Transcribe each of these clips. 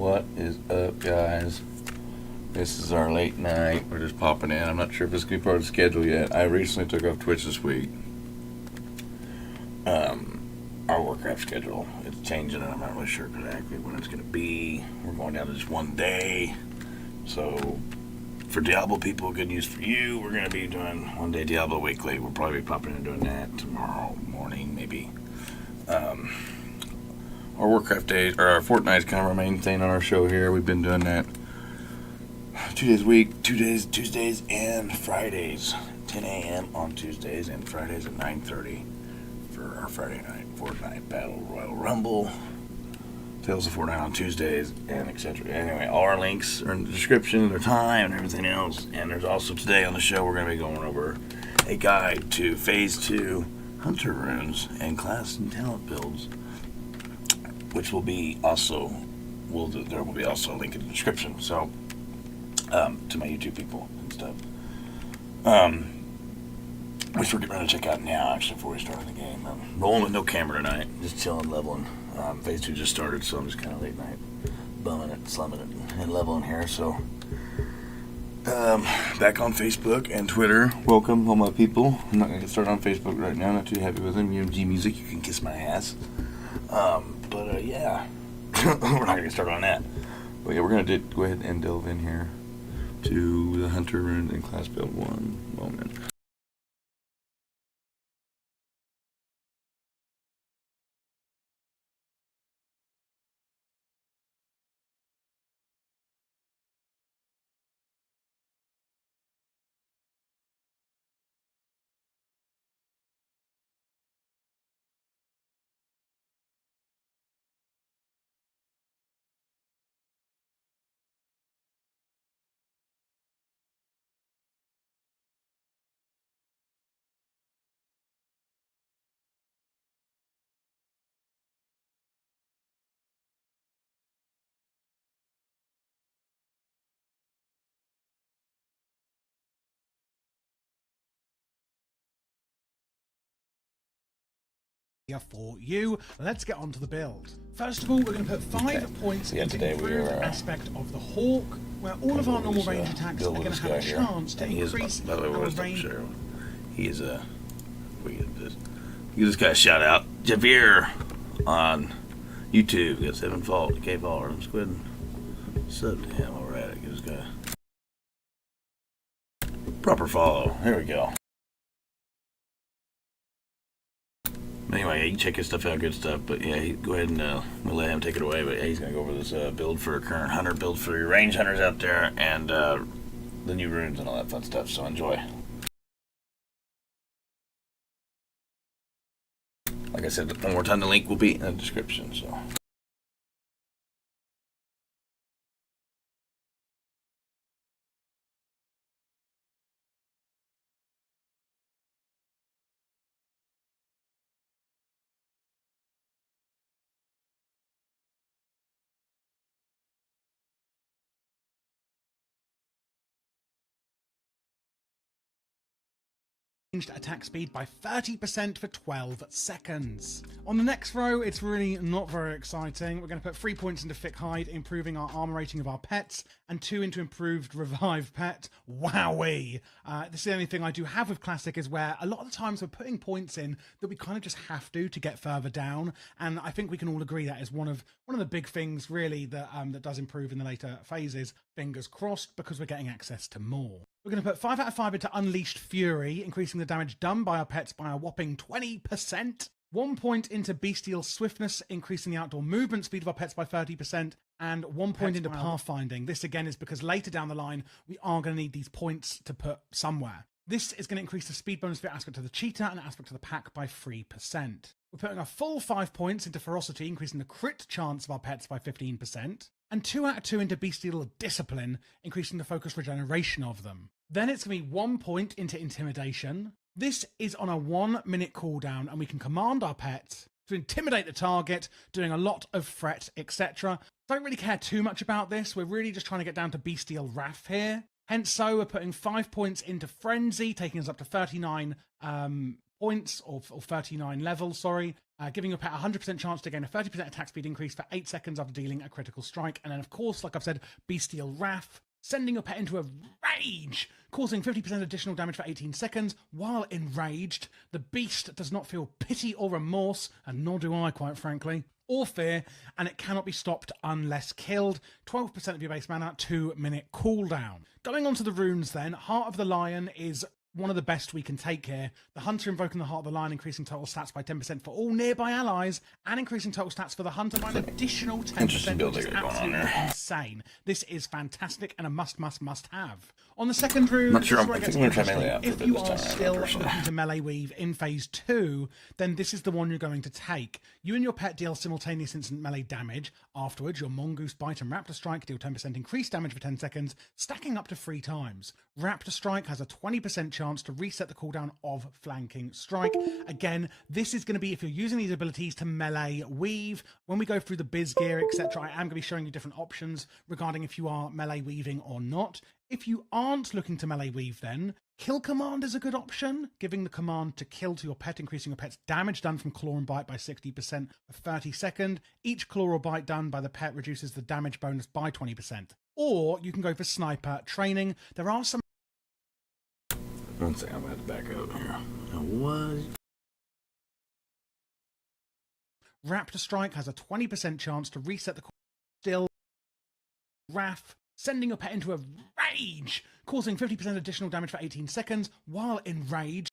What is up, guys? This is our late night. We're just popping in. I'm not sure if it's going to be part of the schedule yet. I recently took off Twitch this week. Our Warcraft schedule, it's changing, and I'm not really sure exactly when it's going to be. We're going down to just one day. So, for Diablo people, good news for you. We're going to be doing one day Diablo weekly. We'll probably be popping in and doing that tomorrow morning, maybe. Our Warcraft days, or our Fortnite is kind of our main thing on our show here. We've been doing that 2 days a week, Tuesdays and Fridays. 10 a.m. on Tuesdays and Fridays at 9:30 for our Friday night Fortnite Battle Royal Rumble. Tales of Fortnite on Tuesdays, and etc. Anyway, all our links are in the description, their time, and everything else. And there's also today on the show, we're going to be going over a guide to Phase 2 Hunter Runes and class and talent builds, which will be also, there will be also a link in the description, so, to my YouTube people and stuff. Which we're getting ready to check out now, actually, before we start the game. I'm rolling with no camera tonight, just chilling, leveling. Phase 2 just started, so I'm just kind of late night bumming it, slumming it, and leveling here, so. Back on Facebook and Twitter. Welcome, all my people. I'm not going to get started on Facebook right now, not too happy with them. UMG Music, you can kiss my ass. Yeah. We're not going to get started on that. But yeah, we're going to go ahead and delve in here to the Hunter Rune and Class Build 1 moment. For you. Let's get on to the build. First of all, we're going to put 5 points into the improved aspect of the Hawk, where all of our normal range attacks are going to have a chance to increase our range. He is we get this. You just got a shout out, Javier on YouTube. Got 7K followers. Go ahead and sub to him. Alright, give this guy proper follow. Here we go. Anyway, you can check his stuff out, good stuff. But yeah, go ahead and we'll let him take it away. But yeah, he's going to go over this build for a current hunter, build for your range hunters out there, and the new runes and all that fun stuff. So enjoy. Like I said, one more time, the link will be in the description. So. Attack speed by 30% for 12 seconds. On the next row, it's really not very exciting. We're going to put 3 points into Thick Hide, improving our armor rating of our pets, and 2 into improved Revived Pet. Wowee! This is the only thing I do have with Classic, is where a lot of the times we're putting points in that we kind of just have to get further down, and I think we can all agree that is one of the big things really that that does improve in the later phases. Fingers crossed, because we're getting access to more. We're going to put 5 out of 5 into Unleashed Fury, increasing the damage done by our pets by a whopping 20%. 1 point into Bestial Swiftness, increasing the outdoor movement speed of our pets by 30%. And 1 point into Pathfinding. This again is because later down the line, we are going to need these points to put somewhere. This is going to increase the speed bonus for aspect of the cheetah and aspect of the pack by 3%. We're putting a full 5 points into Ferocity, increasing the crit chance of our pets by 15. And 2 out of 2 into Bestial Discipline, increasing the focus regeneration of them. Then it's going to be 1 point into Intimidation. This is on a 1 minute cooldown, and we can command our pet to intimidate the target, doing a lot of threat, etc. Don't really care too much about this. We're really just trying to get down to Bestial Wrath here. Hence so we're putting 5 points into Frenzy, taking us up to 39 points, or 39 levels, sorry. giving your pet a 100% chance to gain a 30% attack speed increase for 8 seconds after dealing a critical strike. And then, of course, like I've said, Bestial Wrath, sending your pet into a rage, causing 50% additional damage for 18 seconds. While enraged, the beast does not feel pity or remorse, and nor do I, quite frankly, or fear, and it cannot be stopped unless killed. 12% of your base mana, 2-minute cooldown. Going on to the runes then, Heart of the Lion is one of the best we can take here. The Hunter invoking the Heart of the Lion, increasing total stats by 10% for all nearby allies, and increasing total stats for the Hunter by an additional 10%, which is absolutely insane. This is fantastic and a must have. On the second rune, not sure. I think I'm going to try melee out. If you are still looking to melee weave in phase 2, then this is the one you're going to take. You and your pet deal simultaneous instant melee damage. Afterwards, your Mongoose Bite and Raptor Strike deal 10% increased damage for 10 seconds, stacking up to 3 times. Raptor Strike has a 20% chance to reset the cooldown of Flanking Strike. Again, this is going to be if you're using these abilities to melee weave. When we go through the biz gear, etc., I am going to be showing you different options regarding if you are melee weaving or not. If you aren't looking to melee weave then, Kill Command is a good option, giving the command to kill to your pet, increasing your pet's damage done from Claw and Bite by 60% for 30 seconds. Each Claw or Bite done by the pet reduces the damage bonus by 20%. Or you can go for Sniper Training. There are some... One second, I'm going to have to back up here. What? Raptor Strike has a 20% chance to reset the... Still... Wrath, sending your pet into a rage, causing 50% additional damage for 18 seconds. While enraged,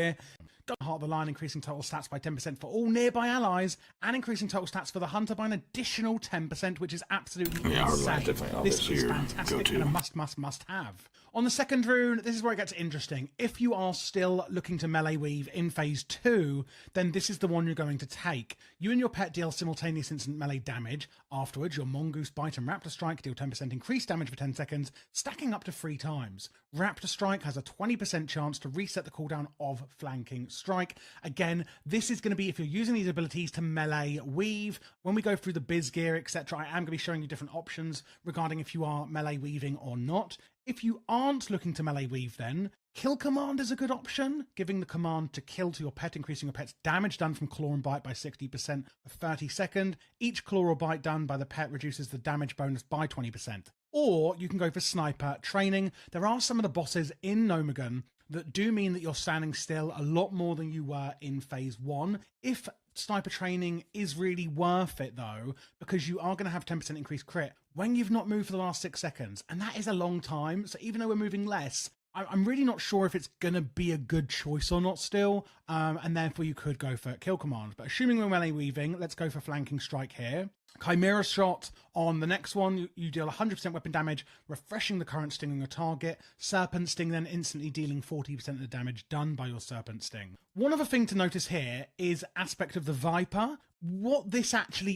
Heart of the Lion, increasing total stats by 10% for all nearby allies, and increasing total stats for the Hunter by an additional 10%, which is absolutely insane. This is fantastic and a must have. On the second rune, this is where it gets interesting. If you are still looking to melee weave in phase 2, then this is the one you're going to take. You and your pet deal simultaneous instant melee damage. Afterwards, your Mongoose Bite and Raptor Strike deal 10% increased damage for 10 seconds, stacking up to 3 times. Raptor Strike has a 20% chance to reset the cooldown of Flanking Strike. Again, this is going to be if you're using these abilities to melee weave. When we go through the biz gear, etc., I am going to be showing you different options regarding if you are melee weaving or not. If you aren't looking to melee weave then, Kill Command is a good option, giving the command to kill to your pet, increasing your pet's damage done from Claw and Bite by 60% for 30 seconds. Each Claw or Bite done by the pet reduces the damage bonus by 20%. Or you can go for Sniper Training. There are some of the bosses in Nomagon that do mean that you're standing still a lot more than you were in phase 1. If Sniper Training is really worth it though, because you are going to have 10% increased crit when you've not moved for the last 6 seconds, and that is a long time. So even though we're moving less, I'm really not sure if it's going to be a good choice or not still, and therefore you could go for Kill Command. But assuming we're melee weaving, let's go for Flanking Strike here. Chimera Shot on the next one, you deal 100% weapon damage, refreshing the current sting on your target. Serpent Sting then instantly dealing 40% of the damage done by your Serpent Sting. One other thing to notice here is Aspect of the Viper. What this actually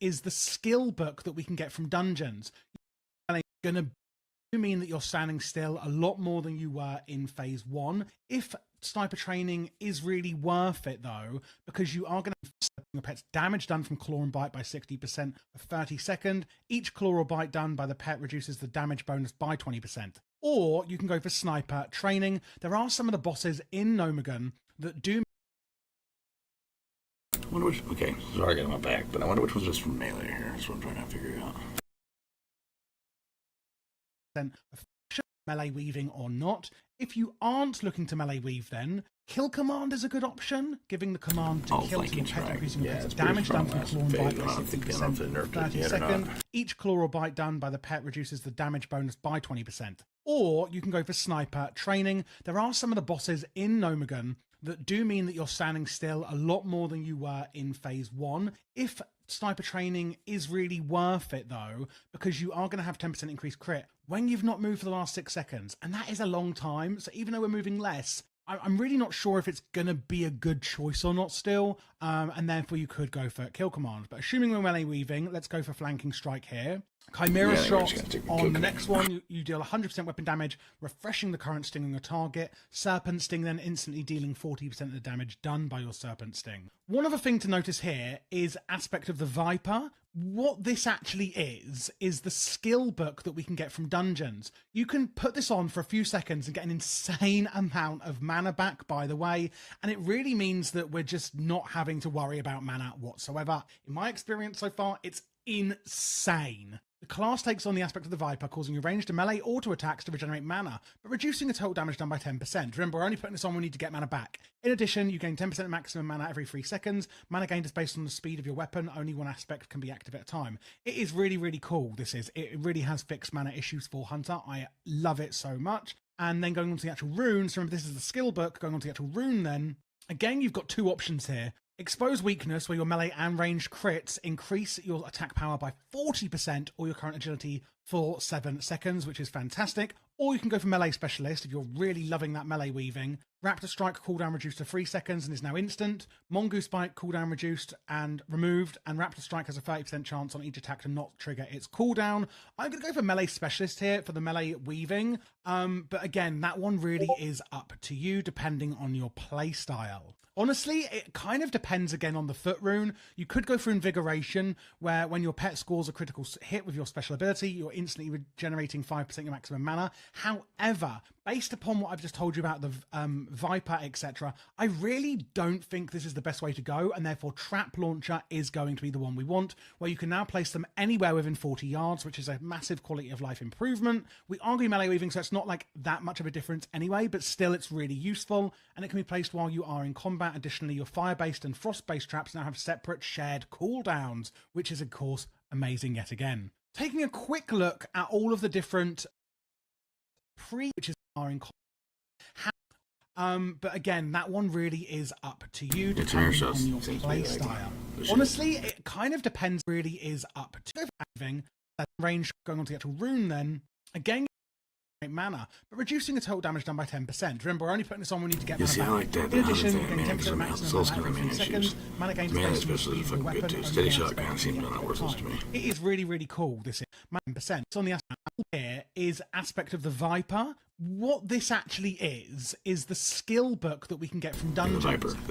is the skill book that we can get from dungeons. You're going to mean that you're standing still a lot more than you were in phase 1. If Sniper Training is really worth it though, because you are going to have your pet's damage done from Claw and Bite by 60% for 30 seconds. Each Claw or Bite done by the pet reduces the damage bonus by 20%. Or you can go for Sniper Training. There are some of the bosses in Nomagon that do... I wonder which... Okay, sorry I got my back, but I wonder which one's just from melee here. That's what I'm trying to figure out. Melee weaving or not. If you aren't looking to melee weave then, Kill Command is a good option, giving the command to kill to your pet, increasing your pet's damage done from Claw and Bite by 60% for 30 seconds. Each Claw or Bite done by the pet reduces the damage bonus by 20%. Or you can go for Sniper Training. There are some of the bosses in Nomagon that do mean that you're standing still a lot more than you were in phase 1. If Sniper Training is really worth it though, because you are going to have 10% increased crit when you've not moved for the last 6 seconds, and that is a long time. So even though we're moving less, I'm really not sure if it's going to be a good choice or not still, and therefore you could go for Kill Command. But assuming we're melee weaving, let's go for Flanking Strike here. Chimera Shot on the next one, you deal 100% weapon damage, refreshing the current sting on your target. Serpent Sting then instantly dealing 40% of the damage done by your Serpent Sting. One other thing to notice here is Aspect of the Viper. What this actually is the skill book that we can get from dungeons. You can put this on for a few seconds and get an insane amount of mana back, by the way, and it really means that we're just not having to worry about mana whatsoever. In my experience so far, it's insane. The class takes on the aspect of the Viper, causing your ranged and melee auto attacks to regenerate mana, but reducing the total damage done by 10%. Remember, we're only putting this on when we need to get mana back. In addition, you gain 10% maximum mana every 3 seconds. Mana gained is based on the speed of your weapon. Only one aspect can be active at a time. It is really, really cool, this is. It really has fixed mana issues for Hunter. I love it so much. And then going on to the actual runes, remember this is the skill book. Going on to the actual rune then, again, you've got two options here. Expose Weakness, where your melee and ranged crits increase your attack power by 40% or your current agility for 7 seconds, which is fantastic. Or you can go for Melee Specialist if you're really loving that melee weaving. Raptor Strike cooldown reduced to 3 seconds and is now instant. Mongoose Bite cooldown reduced and removed. And Raptor Strike has a 30% chance on each attack to not trigger its cooldown. I'm going to go for Melee Specialist here for the melee weaving. But again, that one really is up to you depending on your playstyle. Honestly, it kind of depends again on the foot rune. You could go for Invigoration, where when your pet scores a critical hit with your special ability, you're instantly regenerating 5% your maximum mana. However, based upon what I've just told you about the Viper, etc., I really don't think this is the best way to go, and therefore Trap Launcher is going to be the one we want, where you can now place them anywhere within 40 yards, which is a massive quality of life improvement. We argue melee weaving, so it's not like that much of a difference anyway, but still it's really useful, and it can be placed while you are in combat. Additionally, your fire-based and frost-based traps now have separate shared cooldowns, which is, of course, amazing yet again. Taking a quick look at all of the different which are in but again, that one really is up to you depending on your playstyle. Honestly, it kind of depends. Really is up to you. Range going on to the actual rune then, again, mana, but reducing the total damage done by 10%. Remember, we're only putting this on when we need to get mana back. Like that, in addition, you gain 10% maximum mana every 3 seconds. Mana gained is based on the speed of your weapon. Steady shot kind of seems not worthless to me. It is really, really cool, this is. 10%. So on the aspect here is aspect of the Viper. What this actually is the skill book that we can get from dungeons.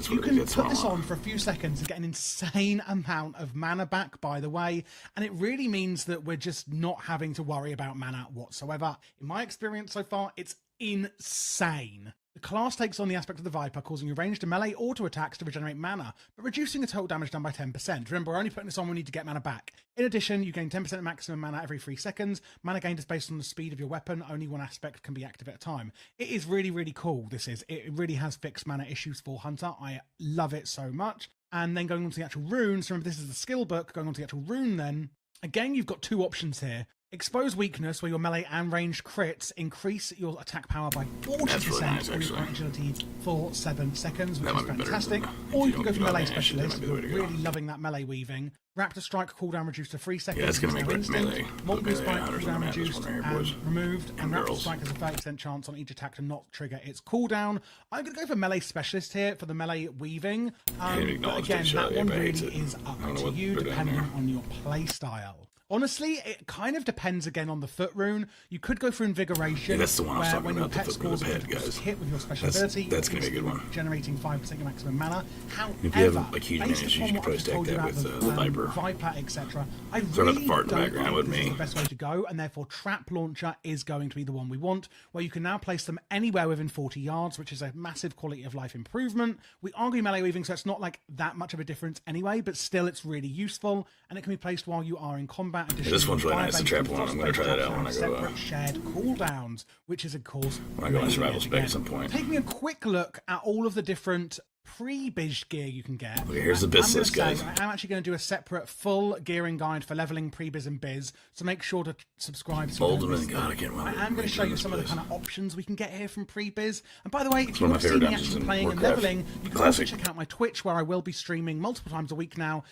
You can put this on for a few seconds and get an insane amount of mana back, by the way, and it really means that we're just not having to worry about mana whatsoever. In my experience so far, it's insane. The class takes on the aspect of the Viper, causing your ranged and melee auto attacks to regenerate mana, but reducing the total damage done by 10%. Remember, we're only putting this on when we need to get mana back. In addition, you gain 10% maximum mana every 3 seconds. Mana gained is based on the speed of your weapon. Only one aspect can be active at a time. It is really, really cool, this is. It really has fixed mana issues for Hunter. I love it so much. And then going on to the actual runes, remember this is the skill book. Going on to the actual rune then, again, you've got two options here. Expose Weakness, where your melee and ranged crits increase your attack power by 40% or your current agility for 7 seconds, which is fantastic. Or you can go for Melee Specialist if you're really loving that melee weaving. Raptor Strike cooldown reduced to 3 seconds. Yeah, that's going to make melee. Mongoose Bite cooldown reduced and removed, and Raptor Strike has a 30% chance on each attack to not trigger its cooldown. I'm going to go for Melee Specialist here for the melee weaving. But again, that one really is up to you depending on your playstyle. Honestly, it kind of depends again on the foot rune. You could go for Invigoration, that's the one I was talking when about, your pet scores a hit with your special ability, that's going to be a good one. Generating 5% your maximum mana. However, if you have like huge advantage, you should probably stack that with the Viper, etc. I really don't fart in the think background with this is me. the best way to go, and therefore Trap Launcher is going to be the one we want, where you can now place them anywhere within 40 yards, which is a massive quality of life improvement. We argue melee weaving, so it's not like that much of a difference anyway, but still it's really useful, and it can be placed while you are in combat. This one's really nice, the trap one. I'm going to try that out when I go shared cooldowns, which is of course when I go in survival spec at some point. Taking a quick look at all of the different pre-biz gear you can get. Okay, here's the biz list, guys. I'm actually going to do a separate full gearing guide for leveling pre-biz and biz, so make sure to subscribe. So God, I can't remember. I am going to show you some of the kind of options we can get here from pre-biz. And by the way, if you want to see me actually playing and leveling, you can also check out my Twitch, where I will be streaming multiple times a week now.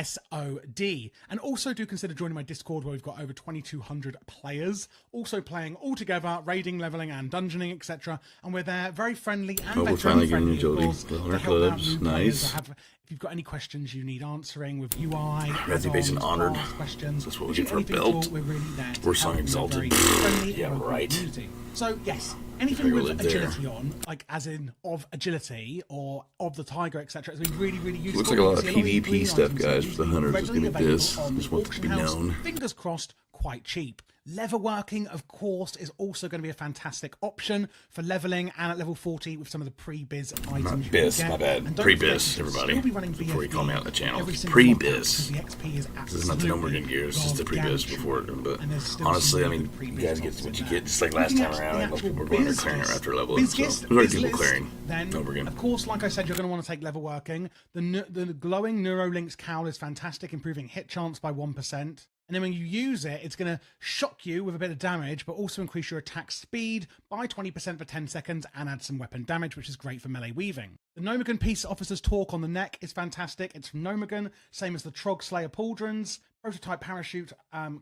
SOD. And also do consider joining my Discord, where we've got over 2,200 players, also playing all together, raiding, leveling and dungeoning, etc. And we're there, very friendly and we're finally getting friendly, agility. Nice. If you've got any questions you need answering with UI, Base Honored. questions, that's what we get for a belt. We're really there. We're so exalted. Friendly, yeah, right. So yes, anything with live there. agility on, like as in of agility or of the tiger, etc., has been really, really useful. Looks like a lot of You see PvP green stuff, items guys, here for the being hunters. It's readily gonna be this. available on Just the want it to be auction house. known. Fingers crossed, quite cheap. Lever working, of course, is also going to be a fantastic option for leveling, and at level 40 with some of the pre-biz items. Biz, you can my get. bad. And don't Pre-biz, forget, you can everybody. still be running Before you call me BFD out the channel. every single Pre-biz. month, because the XP is This is not the number absolutely in gears, it's just the pre-biz before. But honestly, I mean, you guys get what you get. Just like last time around, most people are going to clearing it after level. So there's already people clearing over again. Of course, like I said, you're going to want to take level working. The glowing Neurolinks cowl is fantastic, improving hit chance by 1%. And then when you use it, it's going to shock you with a bit of damage, but also increase your attack speed by 20% for 10 seconds and add some weapon damage, which is great for melee weaving. The Nomagon Peace Officer's Talk on the neck is fantastic. It's from Nomagon, same as the Trog Slayer Pauldrons. Prototype Parachute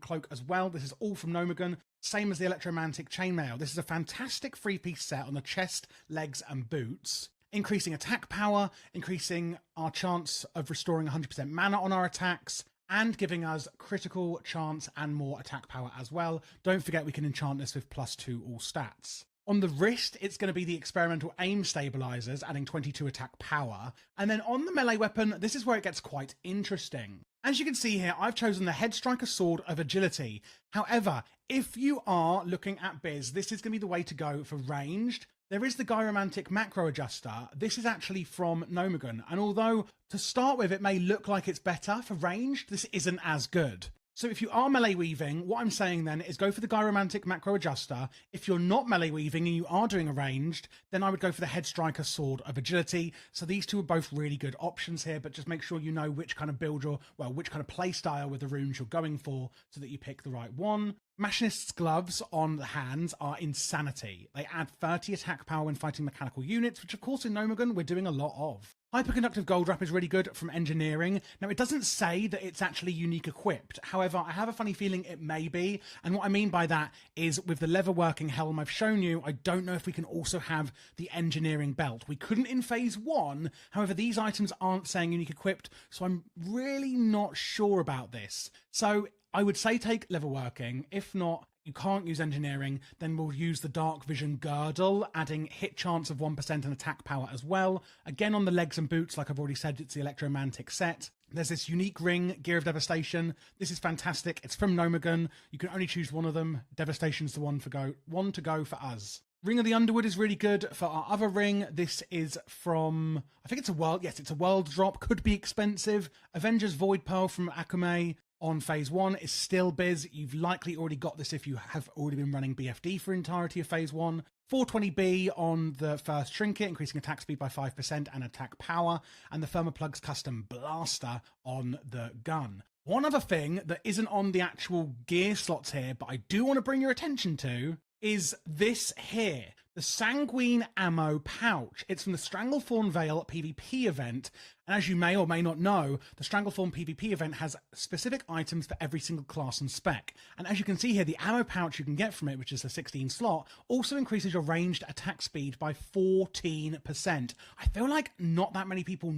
Cloak as well. This is all from Nomagon. Same as the Electromantic Chainmail. This is a fantastic 3-piece set on the chest, legs, and boots. Increasing attack power, increasing our chance of restoring 100% mana on our attacks, and giving us critical chance and more attack power as well. Don't forget we can enchant this with +2 all stats. On the wrist, it's going to be the experimental aim stabilizers, adding 22 attack power. And then on the melee weapon, this is where it gets quite interesting. As you can see here, I've chosen the Headstriker Sword of Agility. However, if you are looking at Biz, this is going to be the way to go for ranged. There is the Gyromantic Macro Adjuster. This is actually from Nomagon, and although to start with it may look like it's better for ranged, this isn't as good. So if you are melee weaving, what I'm saying then is go for the Gyromantic Macro Adjuster. If you're not melee weaving and you are doing a ranged, then I would go for the Headstriker Sword of Agility. So these two are both really good options here, but just make sure you know which kind of build which kind of play style with the runes you're going for so that you pick the right one. Machinist's gloves on the hands are insanity. They add 30 attack power when fighting mechanical units, which of course in Nomagon we're doing a lot of. Hyperconductive Gold Wrap is really good from engineering. Now it doesn't say that it's actually unique equipped. However, I have a funny feeling it may be. And what I mean by that is with the leather working helm I've shown you, I don't know if we can also have the engineering belt. We couldn't in phase 1. However, these items aren't saying unique equipped. So I'm really not sure about this. So I would say take leather working. If not, you can't use engineering, then we'll use the Dark Vision Girdle, adding hit chance of 1% and attack power as well. Again, on the legs and boots, like I've already said, it's the Electromantic set. There's this unique ring, Gear of Devastation. This is fantastic. It's from Nomagon. You can only choose one of them. Devastation's the one to go for us. Ring of the Underwood is really good for our other ring. This is from, I think it's a world, yes, it's a world drop, could be expensive. Avengers Void Pearl from Akume on phase 1 is still biz. You've likely already got this if you have already been running BFD for entirety of phase 1. 420B on the first trinket, increasing attack speed by 5% and attack power, and the Thermoplugs Custom Blaster on the gun. One other thing that isn't on the actual gear slots here, but I do want to bring your attention to, is this here. The Sanguine Ammo Pouch. It's from the Stranglethorn Vale PvP event, and as you may or may not know, the Stranglethorn PvP event has specific items for every single class and spec. And as you can see here, the ammo pouch you can get from it, which is a 16 slot, also increases your ranged attack speed by 14%. I feel like not that many people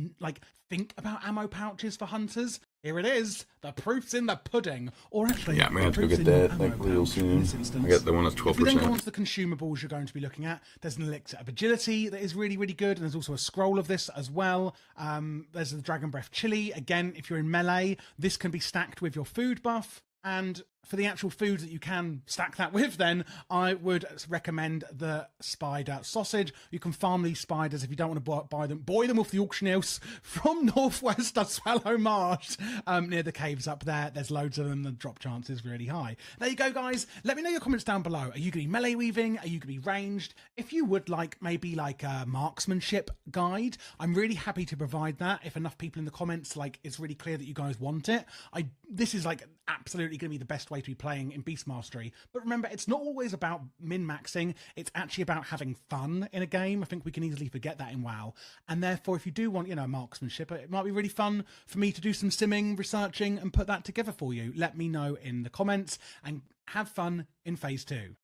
think about ammo pouches for hunters. Here it is. The proof's in the pudding. Or actually, yeah, I'm gonna have to go get that like real soon. I got the one that's 12%. If we then go on to the consumables you're going to be looking at, there's an Elixir of Agility that is really, really good. And there's also a scroll of this as well. There's the Dragon Breath Chili. Again, if you're in melee, this can be stacked with your food buff. And for the actual food that you can stack that with, then I would recommend the spider sausage. You can farm these spiders if you don't want to buy them. Buy them off the auction house from Northwest Swallow Marsh near the caves up there. There's loads of them. The drop chance is really high. There you go, guys. Let me know your comments down below. Are you going to be melee weaving? Are you going to be ranged? If you would like maybe like a marksmanship guide, I'm really happy to provide that. If enough people in the comments, it's really clear that you guys want it. This is absolutely going to be the best way to be playing in Beast Mastery. But remember, it's not always about min-maxing. It's actually about having fun in a game. I think we can easily forget that in WoW. And therefore, if you do want, marksmanship, it might be really fun for me to do some simming, researching, and put that together for you. Let me know in the comments and have fun in phase 2.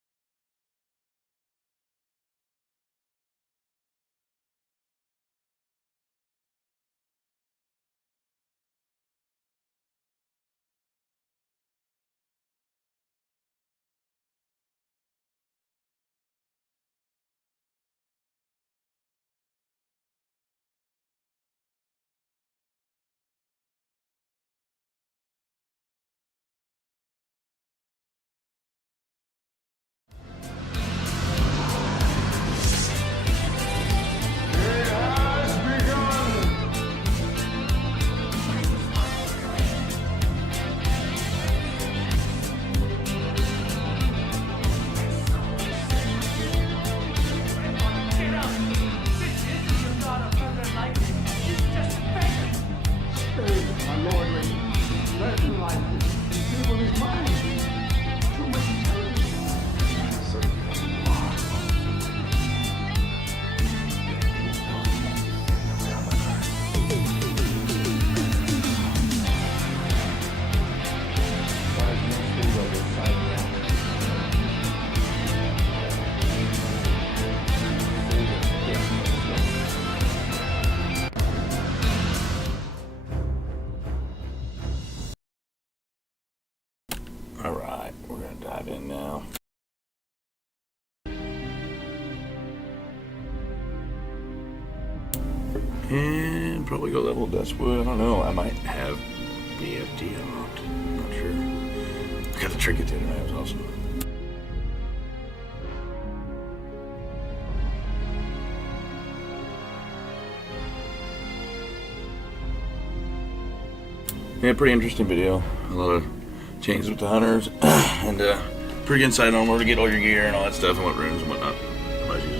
Alright, we're gonna dive in now. And probably go level Dustwood. I don't know. I might have BFD unlocked. I'm not sure. I got the trinket today. That was awesome. Yeah, pretty interesting video. A lot of changes with the hunters, and pretty good insight on where to get all your gear and all that stuff, and what runes and whatnot I was using.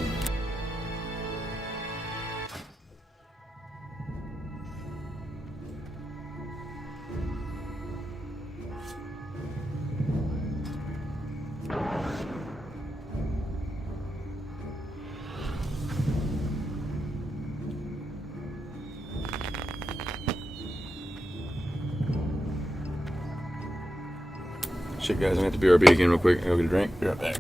Shit, guys, I'm gonna have to BRB again real quick. I'll go get a drink. Be right back.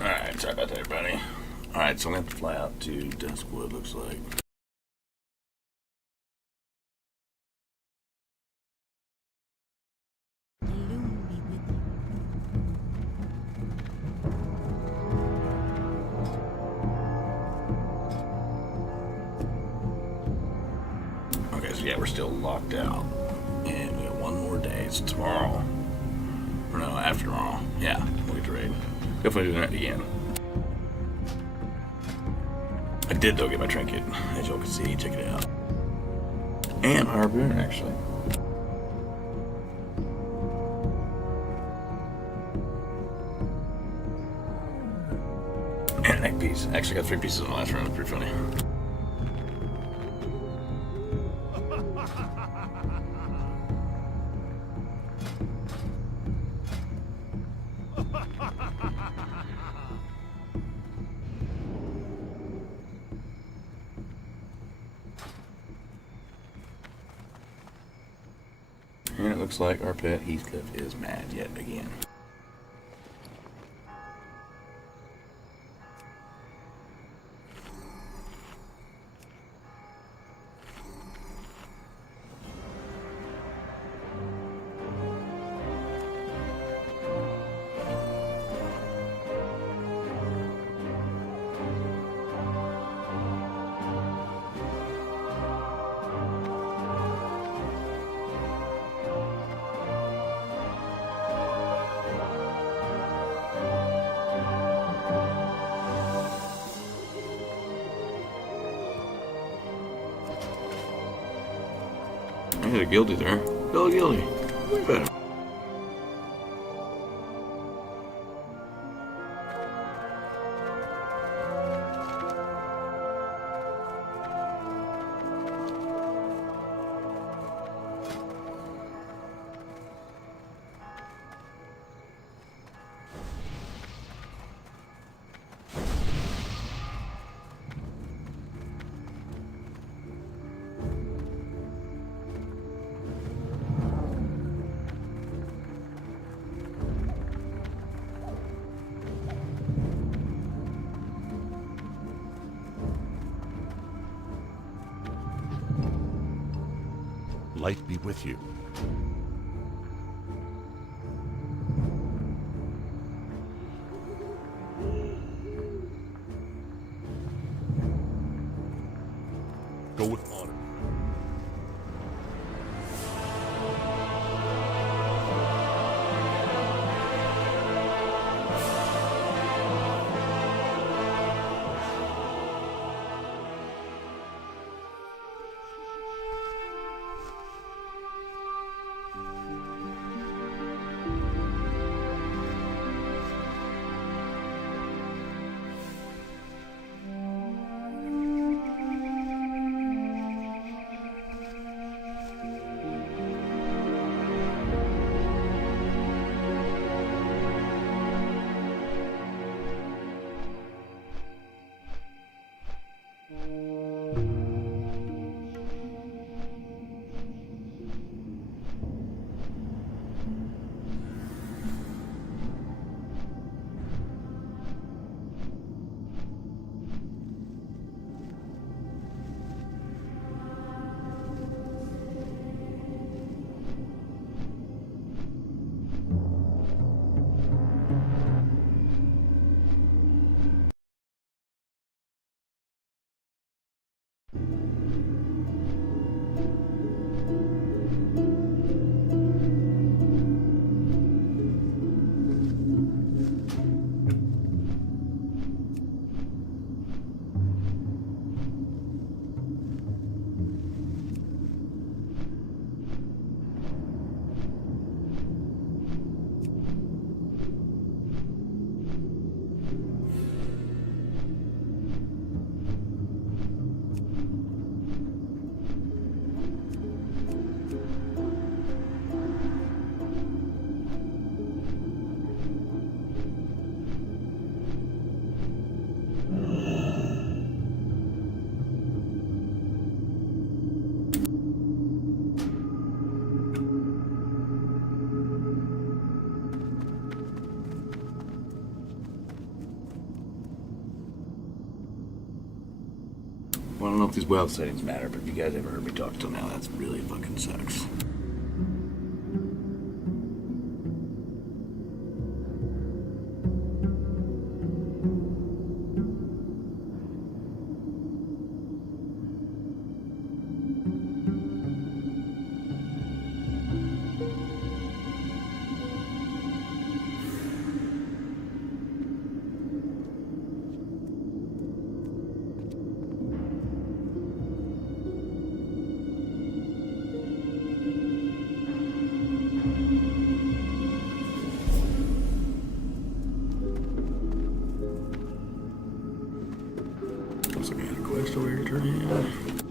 Alright, sorry about that, everybody. Alright, so I'm going to fly out to Duskwood, looks like. Okay, so yeah, we're still locked out. And we got one more day. It's tomorrow. Or no, after tomorrow. Yeah, we'll get to raid. Definitely doing that again. I did, though, get my trinket. As y'all can see, check it out. And harpoon, actually. And a neck piece. Actually got 3 pieces in the last round. It's pretty funny. And it looks like our pet Heathcliff is mad yet again. I hit a guilty there. Bill guilty. Look at him. Light be with you. Go with honor. Well, I don't know if these weld settings matter, but if you guys ever heard me talk till now, that's really fucking sucks. Looks like I had a quest over here to turn in.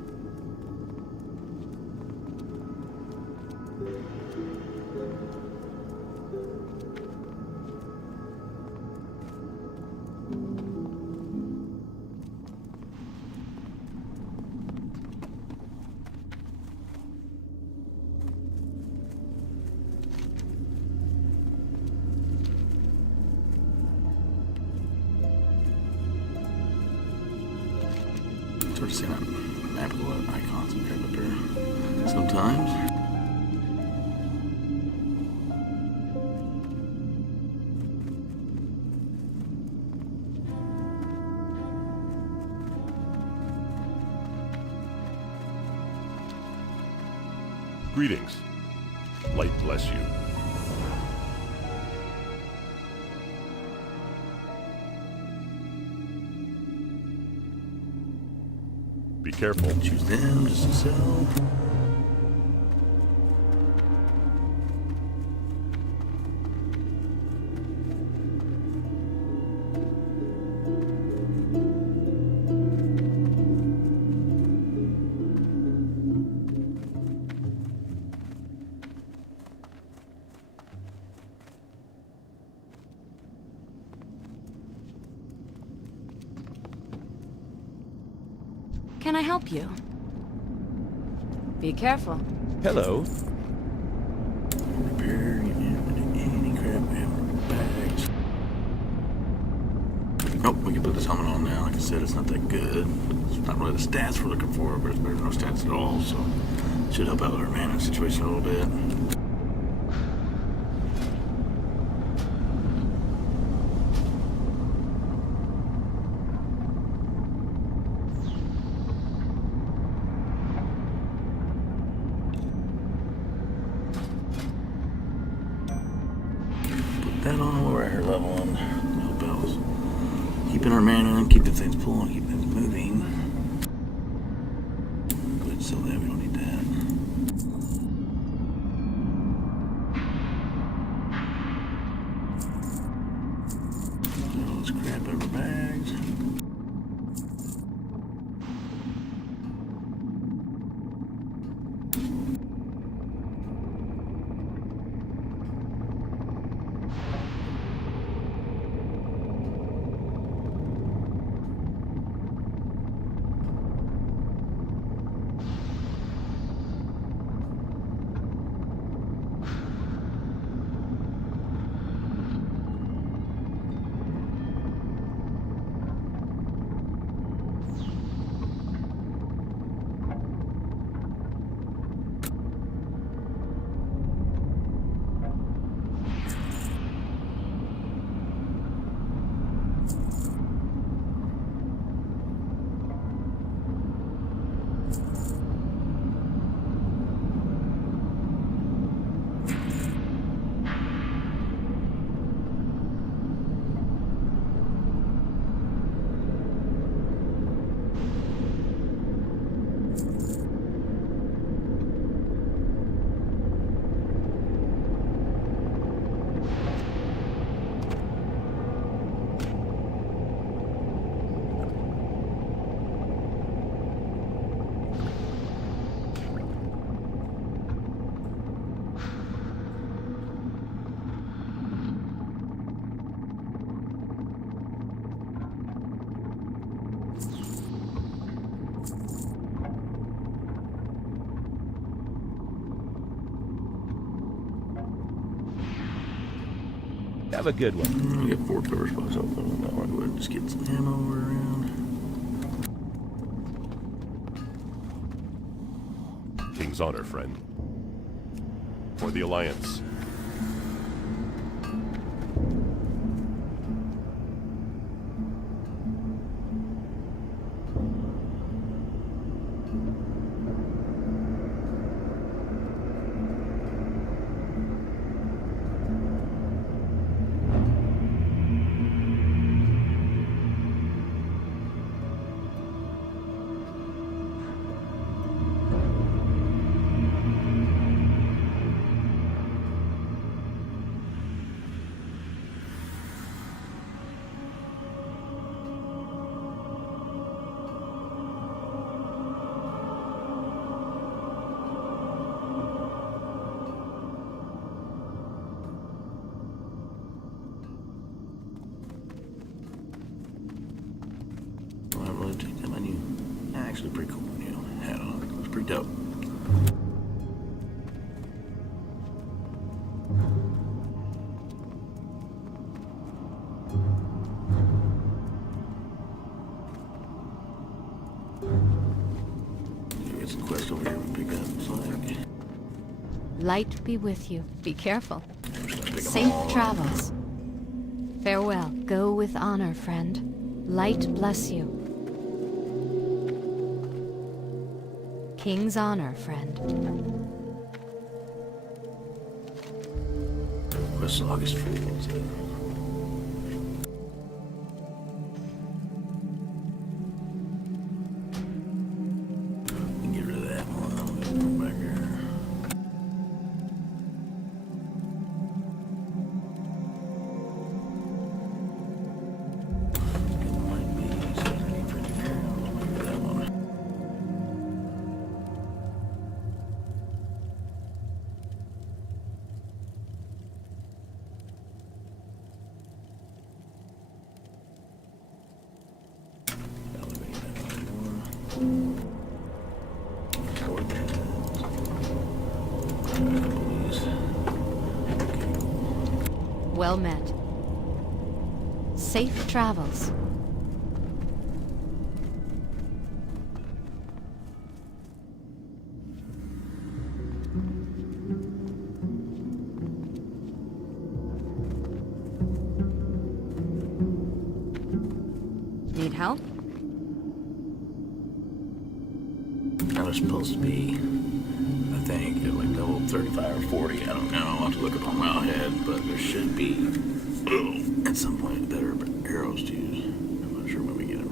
Sort of seeing that map with a lot of icons and crap up there sometimes. Greetings. Light bless you. Be careful. Choose them just to sell. Can I help you? Be careful. Hello. Repair any crap we have in our bags. Nope, we can put this helmet on now. Like I said, it's not that good. It's not really the stats we're looking for, but it's better than no stats at all, so it should help out with our mana situation a little bit. That on while we're here leveling. Help out with keeping our mana and keeping things pulling, keeping things moving. Go ahead and sell that, we don't need that. Get all this crap out of our bags. Have a good one. We got 4 cover spots open. Now we'll go ahead and just get some ammo around. King's honor, friend. For the Alliance. actually pretty cool. You know, hat on. It looks pretty dope. Get some quest over here we pick up. It's like, Light be with you. Be careful. I'm just gonna pick 'em Safe all up. travels. Farewell. Go with honor, friend. Light bless you. King's honor, friend. Quest August Fools. Get rid of that one. Back here. It might be something I need for engineering. Maybe that one. Elevate that one more. Sort that. Please. Okay, cool. Well met. Safe travels. Need help? Now they're supposed to be, I think, at like level 35 or 40. I don't know. I'll have to look up on my head, but there should be at some point better arrows to use. I'm not sure when we get them.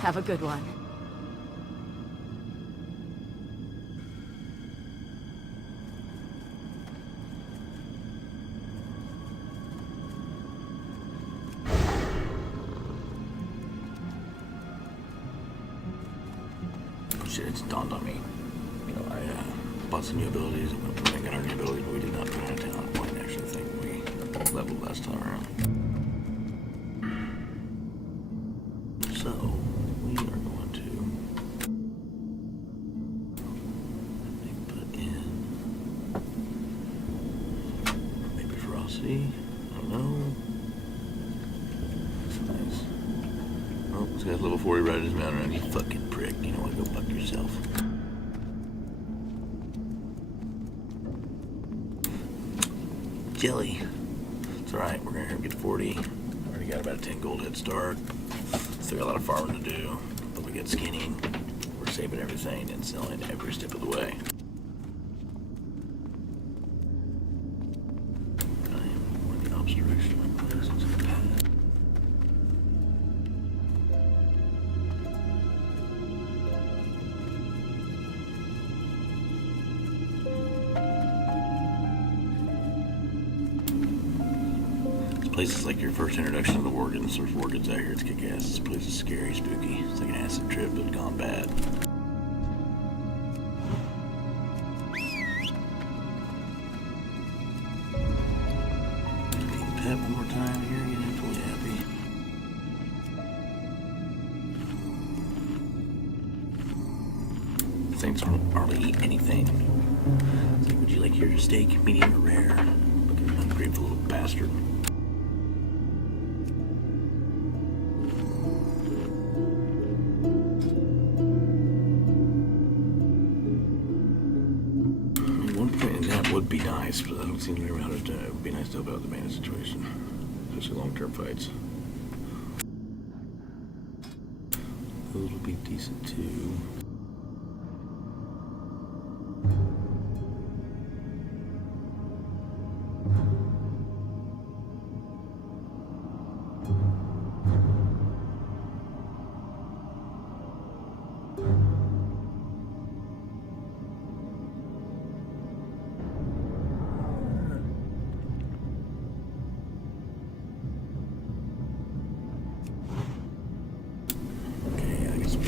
Have a good one. Shit, it's dawned on me. You know, I bought some new abilities. I got our new abilities, but we did not put in a talent point. I actually think we leveled last time around. So, we are going to put in maybe ferocity. I don't know. That's nice. Oh, this guy's level 40 riding his mount around. You fucking prick. You know what? Go fuck yourself. Jelly. It's alright. We're gonna get 40. Already got about a 10 gold head start. Still got a lot of farming to do. But we get skinning. We're saving everything and selling every step of the way. I am going the opposite direction. This place is like your first introduction to the Worgens. There's Worgens out here. It's kick-ass. This place is scary, spooky. It's like an acid trip, but gone bad. Pet one more time here, get him fully happy. Things don't hardly eat anything. It's like, would you like your steak, medium or rare? Look at an ungrateful little bastard. would be nice, but I don't seem to know how to do it. It would be nice to help out the mana situation, especially long-term fights. Those would be decent too.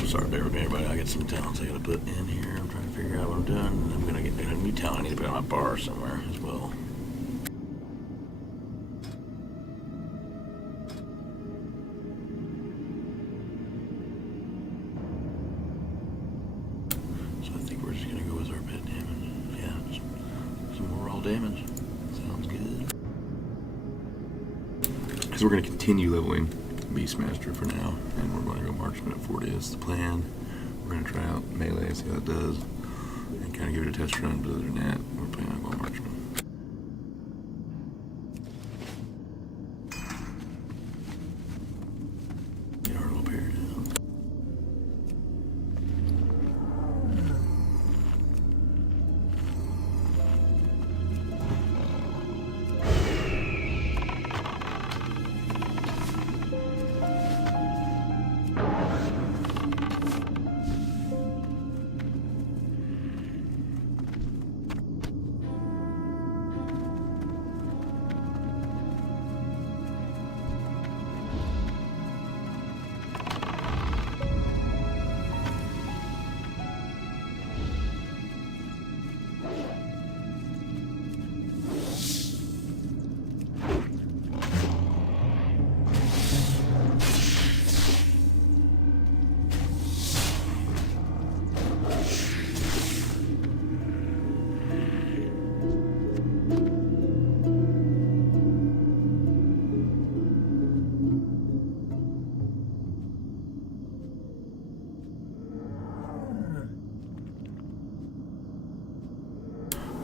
Sorry, bear with me, everybody. I got some talents I gotta put in here. I'm trying to figure out what I'm doing. I'm gonna get a new talent I need to put on my bar somewhere as well. So I think we're just gonna go with our pet damage. Yeah, just some more raw damage. Sounds good. Because we're going to continue leveling Beastmaster for now, and we're going to go marksman at 40. That's the plan. We're going to try out melee, see how it does, and kind of give it a test run. But other than that, we're planning on going marksman. Get our little pair down.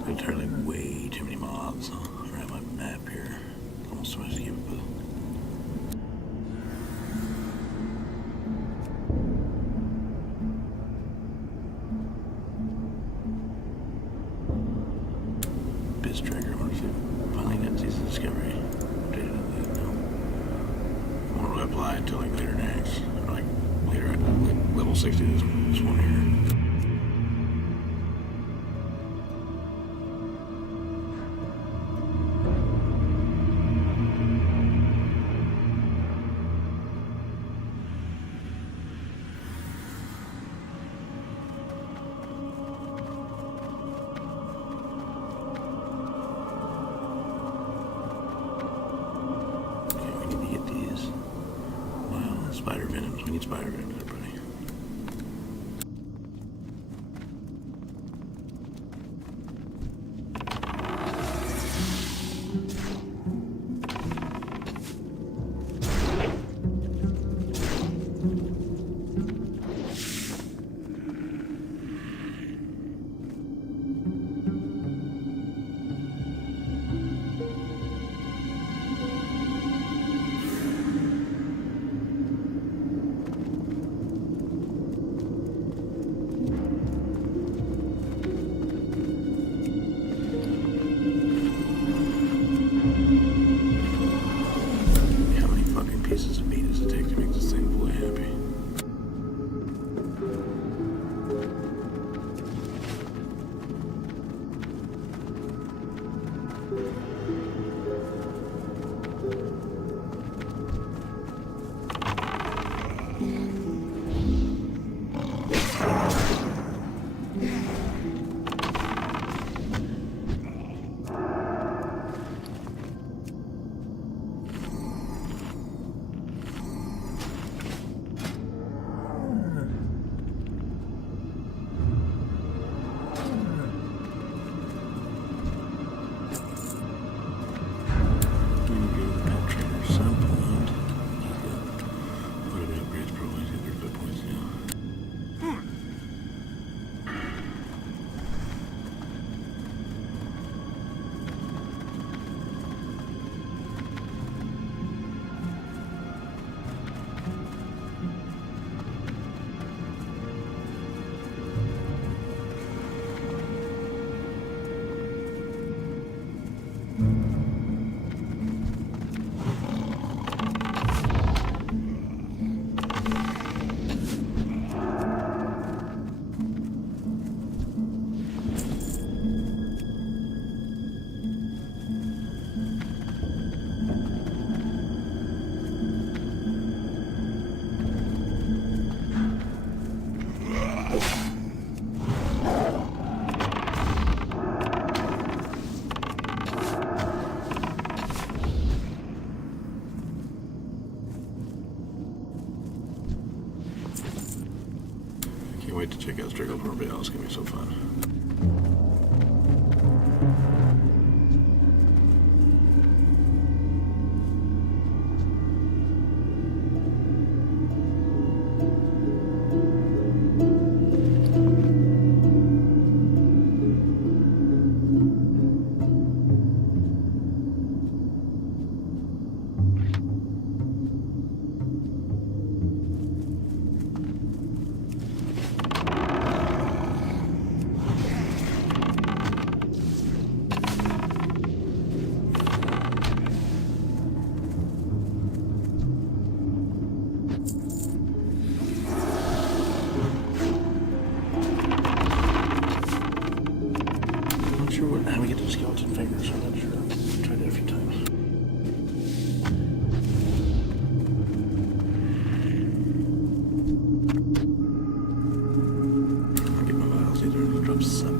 Entirely way too many mobs. I have my map here. Almost so much to keep up with. Biz Tracker, I wonder if it finally got season discovery updated on that. No. I wonder what apply until like later next. Or like later at like level 60 this one here. Spider venoms. We need spider venoms, everybody. check out Strickle for a bit. It's gonna be so fun. How we get to the skeleton fingers, I'm not sure. I've tried it a few times. I don't get my miles either. The drops suck.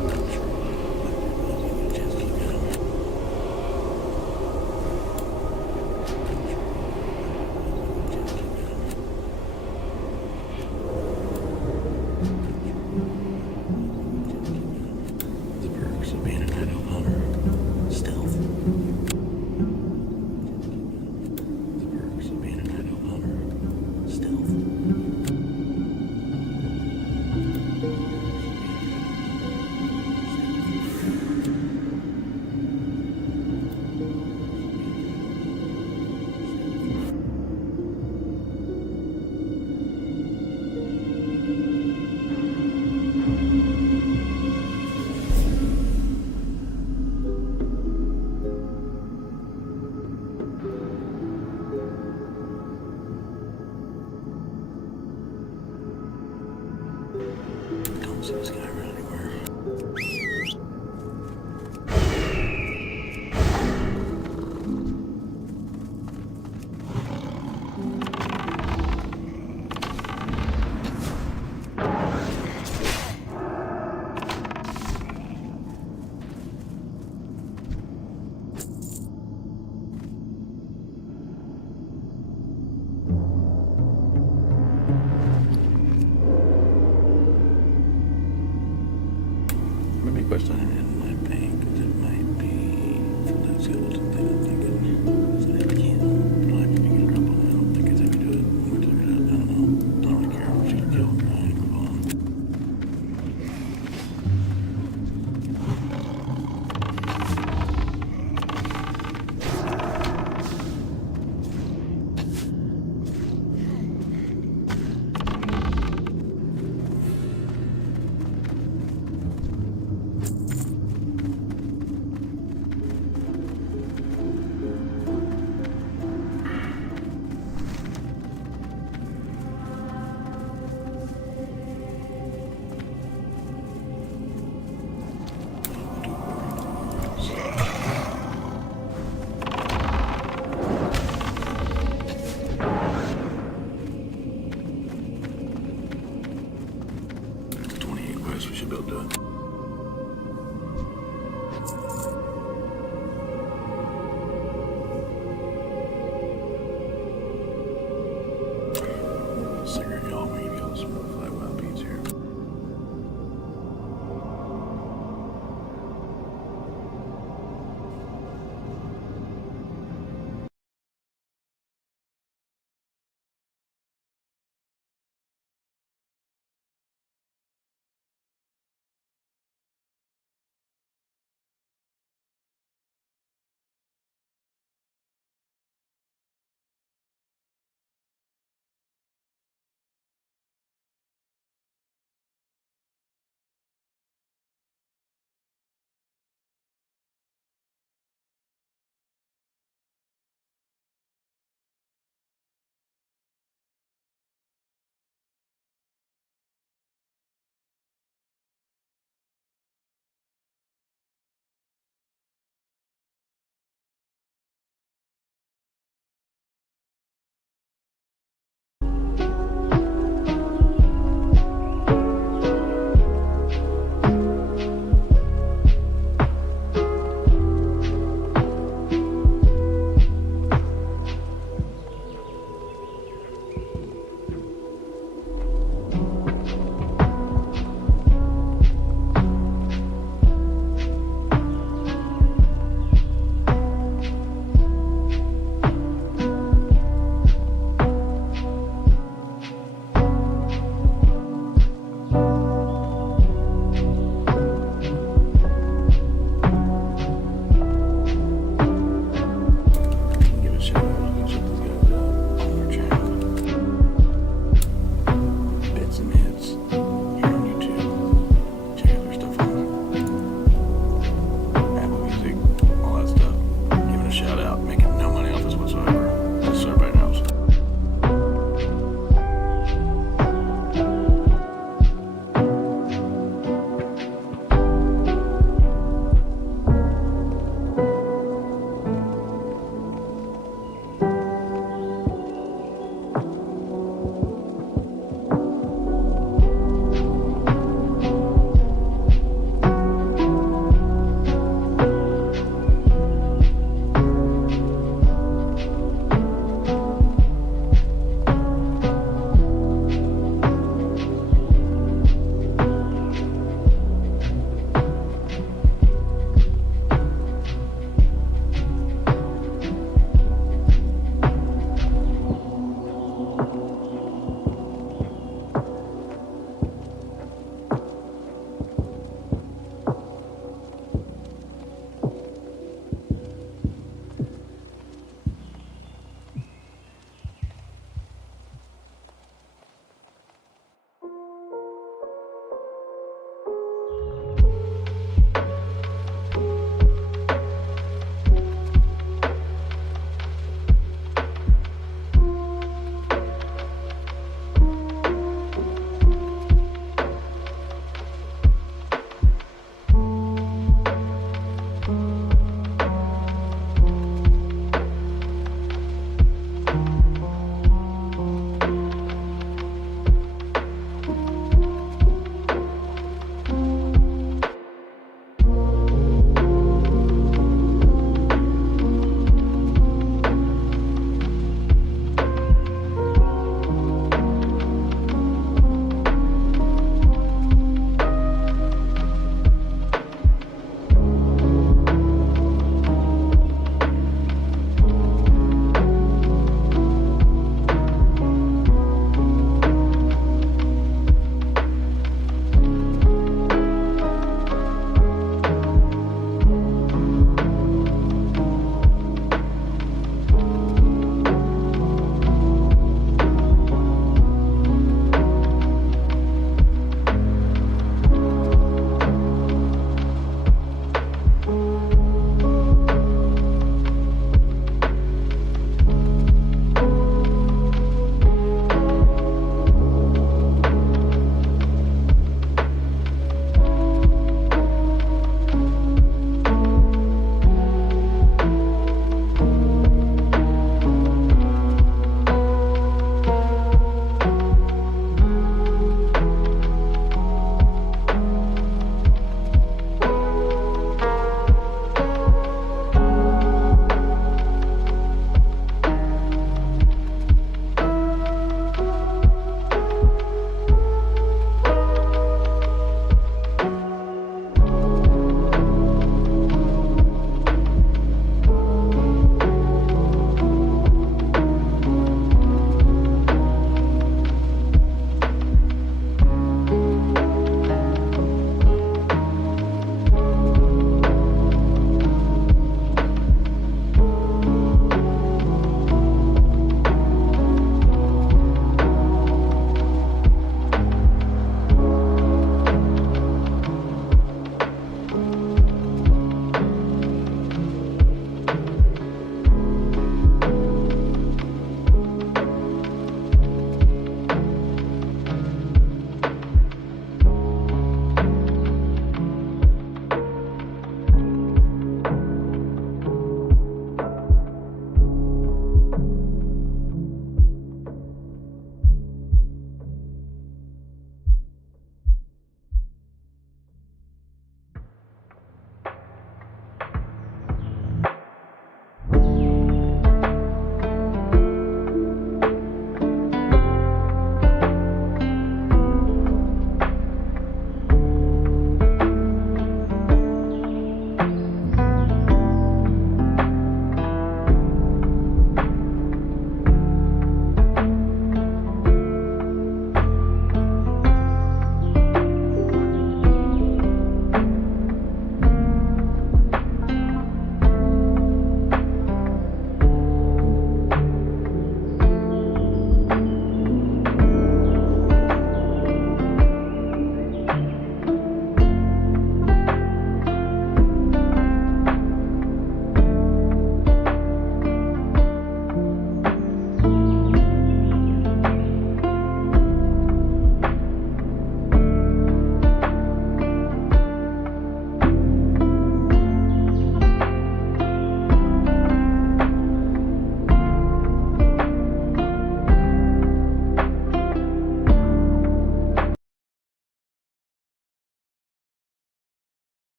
The perks of being a night elf hunter. Stealth. The perks of being a night elf hunter. Stealth. Don't see this guy around anywhere. Maybe a question in my bank, 'cause it might be for that skeleton thing I'm thinking. Is it empty? No, I can get a drop on it. I don't think it's empty to it. I'm gonna look it up. I don't know. I don't really care. I'm just gonna kill him. Right? Move on. We should be able to do it.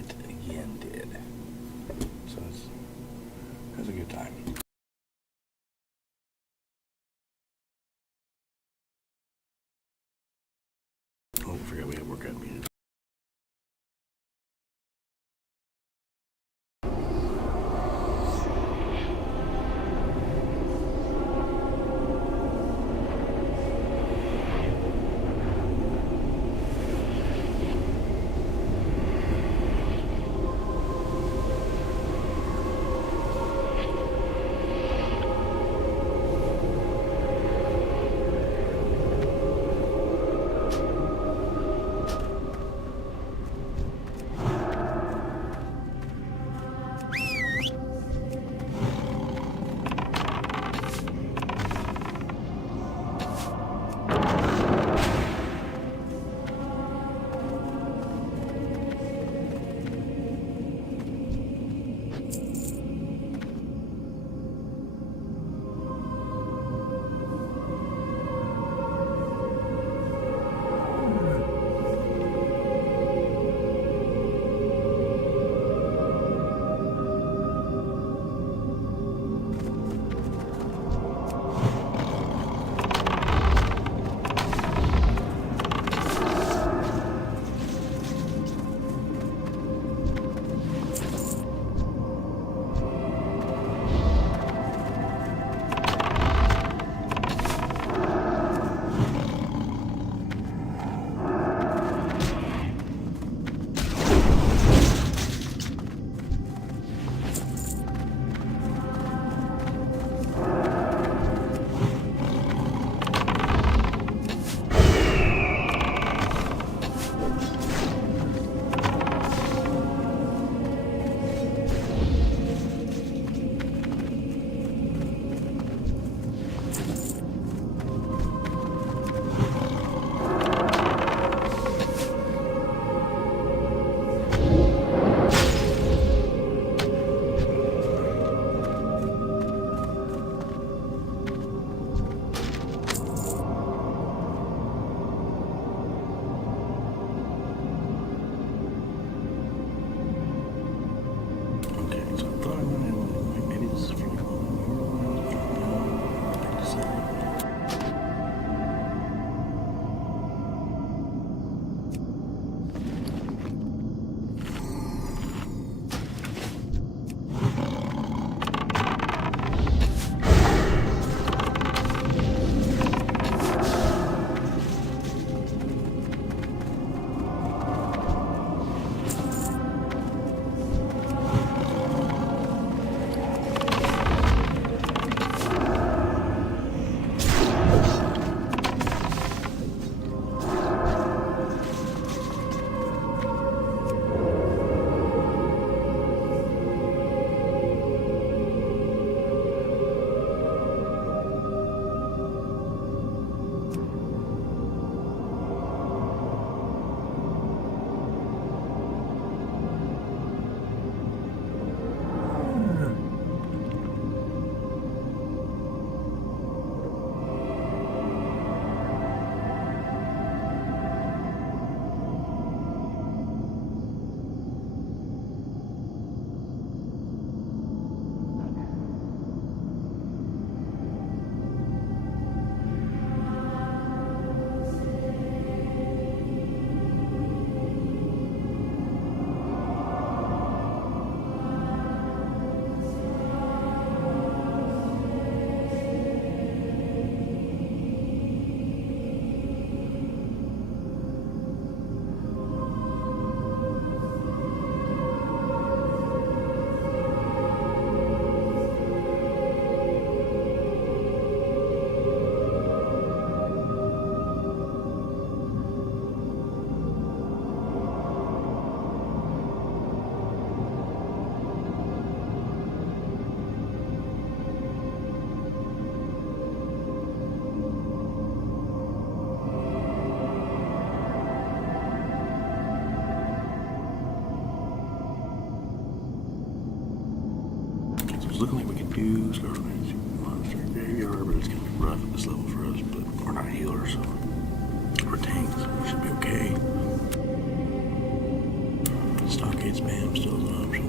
yet again did. So it was a good time. Oh, I forgot we had workout meetings. Looking like we could use garbage monster graveyard, but it's gonna be rough at this level for us. But we're not healers, so we're tanks. We should be okay. Stockade. Hide spam still is an option.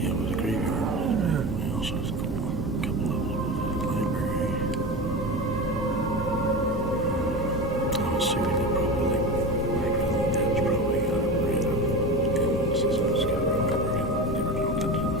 Yeah, but the graveyard also is cool. A couple levels with the library. I'm assuming that probably like filling that's probably got rid of and system discovery over in the original dungeon.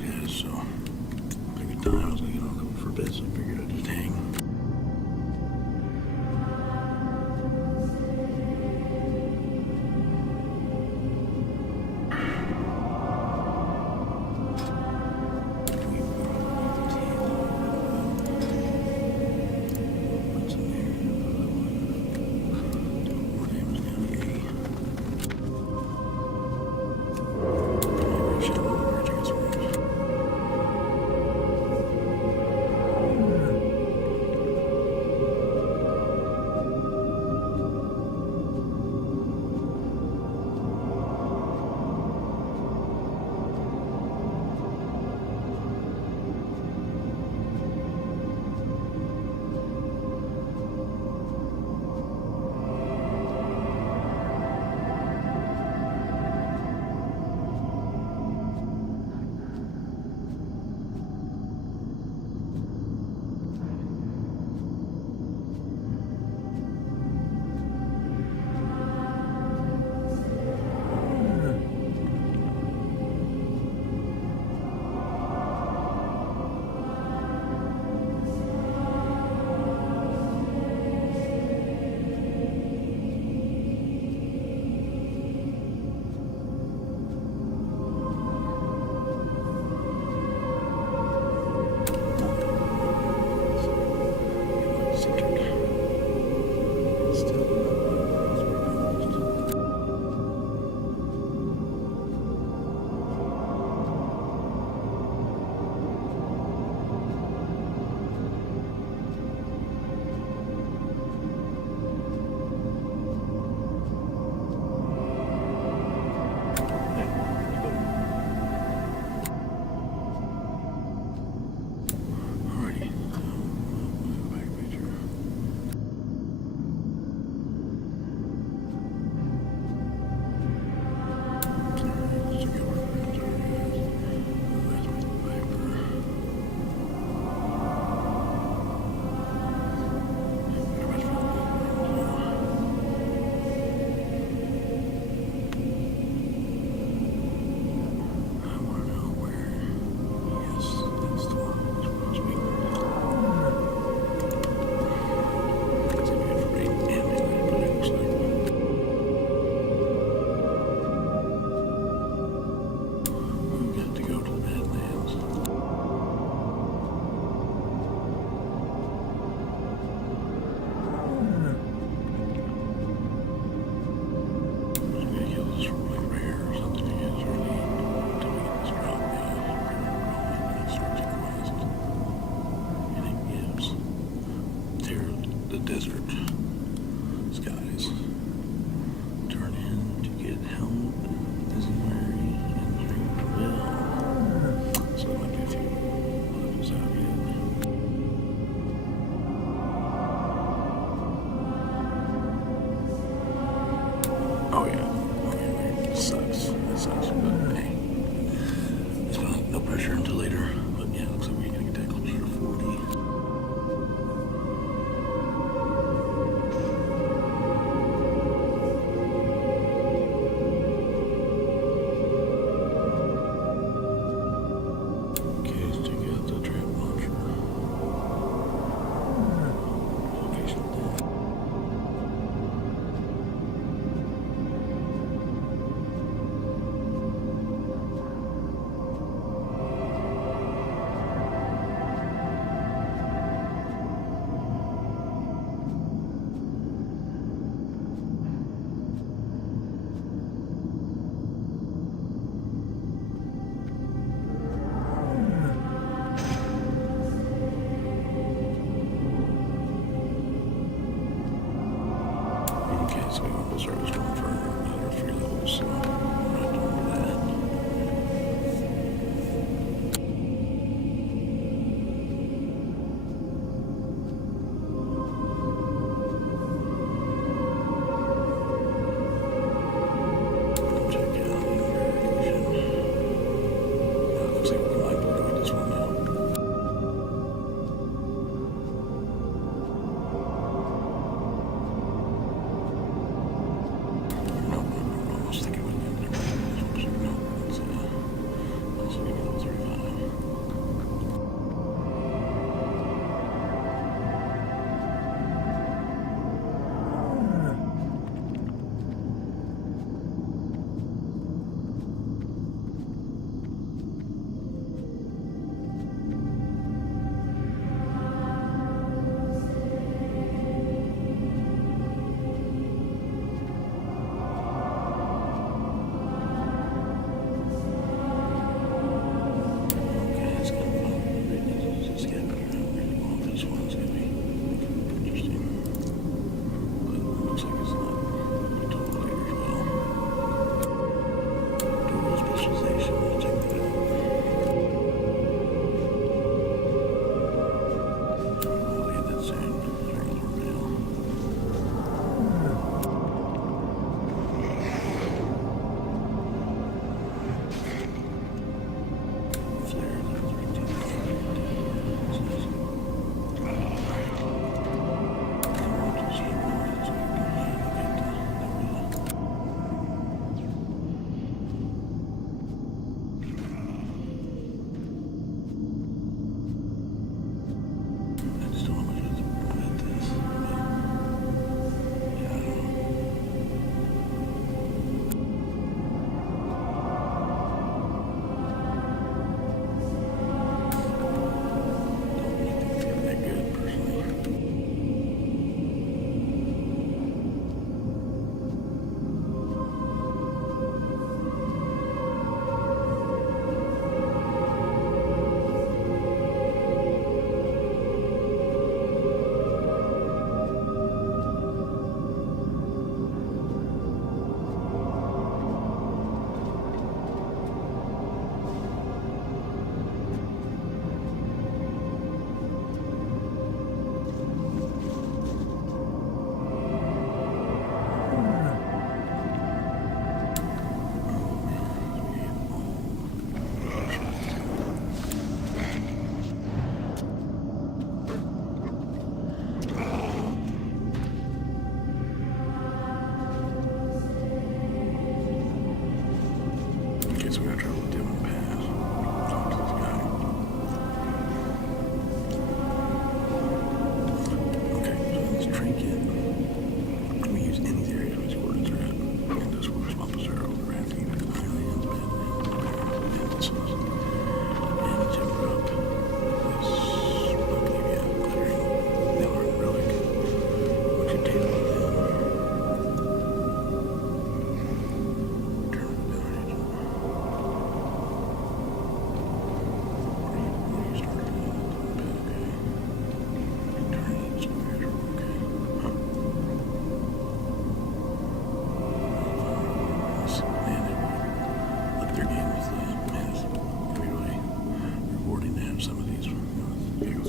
guys, so pretty good time. I was gonna get on a couple for a bit, so I figured I'd just hang. What's in there? More damage down to 80.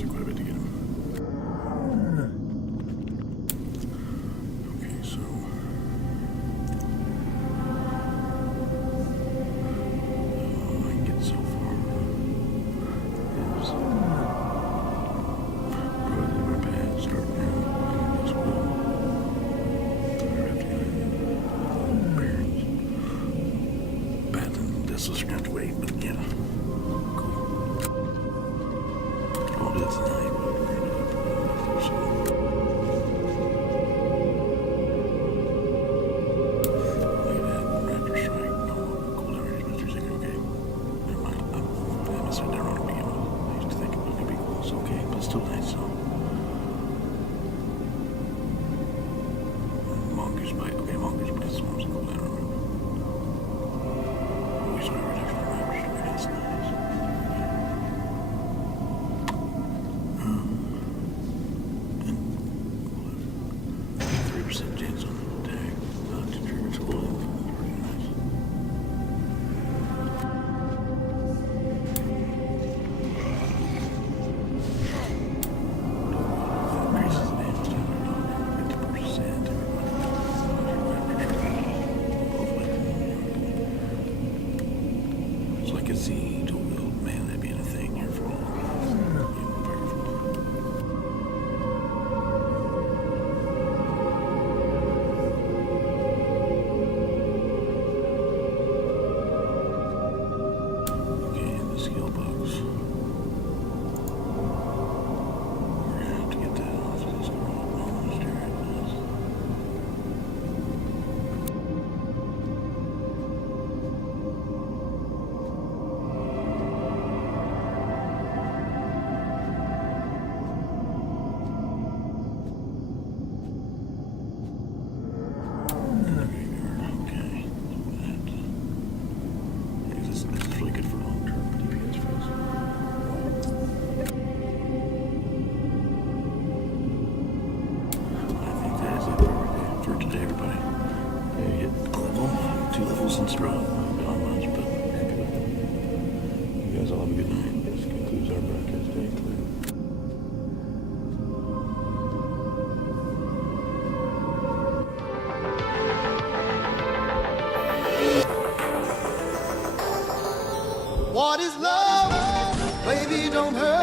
costs quite a bit to get them. Okay, so I can get so far. There's probably my pad start now. As well. Bad and this is going to wait, but yeah. Cool. All this tonight, but we're going to look at that raptor strike. No, cool areas, Mr. Zicker, okay. Never mind. I missed it there on the beginning. I used to think it was going to be cool. It's okay, but it's still nice, so. Mongoose bite. Okay, mongoose bite swarms and cool down. We saw a reduction in raptor strike. That's nice. 3% chance on attack. Not to trigger its cool. Pretty nice. Increases the damage to 50%. It's like a siege. Oh, man, that being a thing here for all. Okay, and the skill box. We're gonna have to get that off this girl. Almost here it is. Okay, this is really good for long-term DPS for us. I think that is it for today, everybody. Yeah, hit a level, 2 levels in Sprout. Not much, but happy with it. You guys all have a good night. This concludes our broadcast day. What is love? Baby, don't hurt